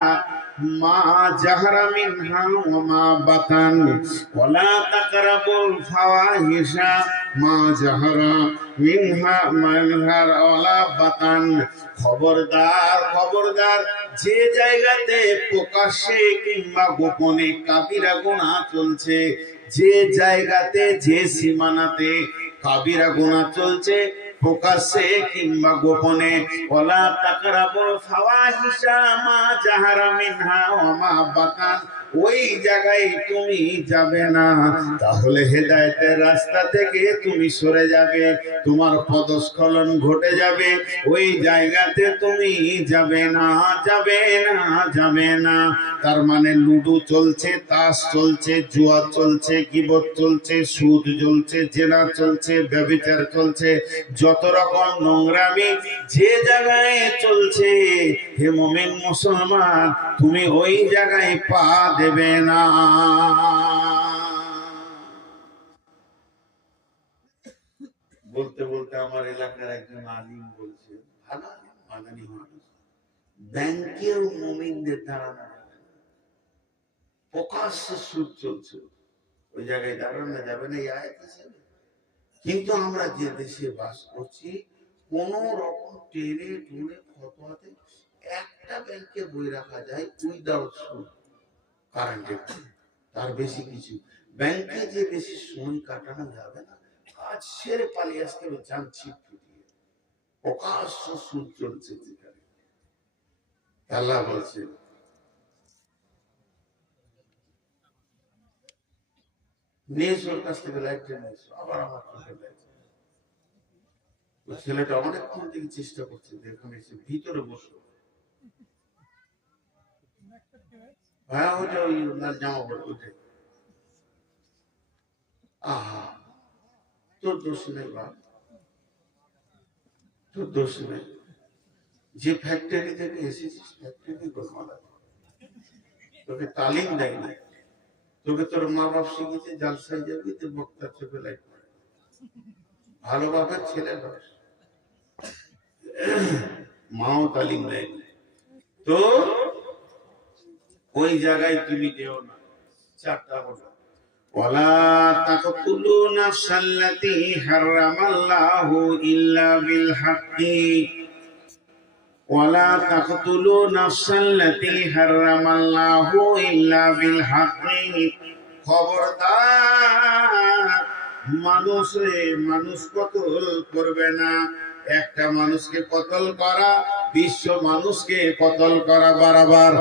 মা জাহরা মিনহা ওয়া মা বাতান ওয়ালা তাকরাবুল ফাওয়াহিশা মা জাহরা মিনহা ওয়ালা বাতান। খবরদার খবরদার, যে জায়গাতে প্রকাশ্যে কিংবা গোপনে কাবিরা গুনাহ চলছে, যে জায়গাতে যে সীমানাতে কাবিরা গুনাহ চলছে প্রকাশ্যে কিংবা গোপনে, ওয়ালা তাকরাবুল ফাওয়াহিশা মা জাহারা মিনহা ওয়া মা বাতান, ওই জায়গায় তুমি যাবে না। তাহলে হেদায়েতের রাস্তা থেকে তুমি সরে যাবে, তোমার পদস্খলন ঘটে যাবে, ওই জায়গাতে তুমি যাবে না, যাবে না, যাবে না। তার মানে লুডু চলছে, তাস চলছে, জুয়া চলছে, গীবত চলছে, সুদ চলছে, জেনা চলছে, ব্যভিচার চলছে, যত রকম নোংরামি যে জায়গায় চলছে, হে মুমিন মুসলমান, তুমি ওই জায়গায় পা দেবে না। বলতে বলতে আমার এলাকার একজন আলিম বলছে, ভালো মাদানী মানুষ, ব্যাংকেও মুমিনদের দাঁড়ানো প্রকাশ্য সুদ চলছে, ওই জায়গায় দাঁড়ানো যাবে না, এই আয়াত হিসেবে। কিন্তু আমরা যে দেশে বাস করছি, কোন রকম টেনে টুনে ফতোয়াতে একটা ব্যাংকে বই রাখা যায় উইদাউট সুদ, কারেন্টের, তার বেশি কিছু ব্যাংকে যে বেশি সময় কাটানো যাবে না, কাজ সেরে পালিয়ে আসতে হবে, যান ছিপ ফুটিয়ে। প্রকাশ্য সুদ চলছে যেখানে। আল্লাহ বলছে, নেশোর কাছ থেকে লাইটটা নেশো, আবার আমার চোখে লাইট। ছেলেটা অনেকক্ষণ থেকে চেষ্টা করছে, দেখুন এসে ভিতরে বসো, ভাইয়া ওইটা ওই লাল জামা পড়ে ওইটাই। আহা, তোর দোষ নেই বাপ, তোর দোষ নেই। যে ফ্যাক্টরি থেকে এসেছিস ফ্যাক্টরি গোলমাল, তোকে তালিম দেয় না, তোকে তোর মা বাপ শিখেছে জালসায় যাবি তো বক্তার চোখে লাইট মারে, ভালো বাবার ছেলে বাস, মাও তালিম দেয় না, তো ওই জায়গায় তুমি যেও না। চারটা কথা, ওয়ালা তাকতুলু নাফসাল্লাতী হারামাল্লাহু ইল্লা বিল হাক্কি ওয়ালা তাকতুলু নাফসাল্লাতী হারামাল্লাহু ইল্লা বিল হাক্কি। খবরদার মানুষ কতল করবে না। একটা মানুষকে কতল করা বিশ্ব মানুষকে কতল করা বরাবর।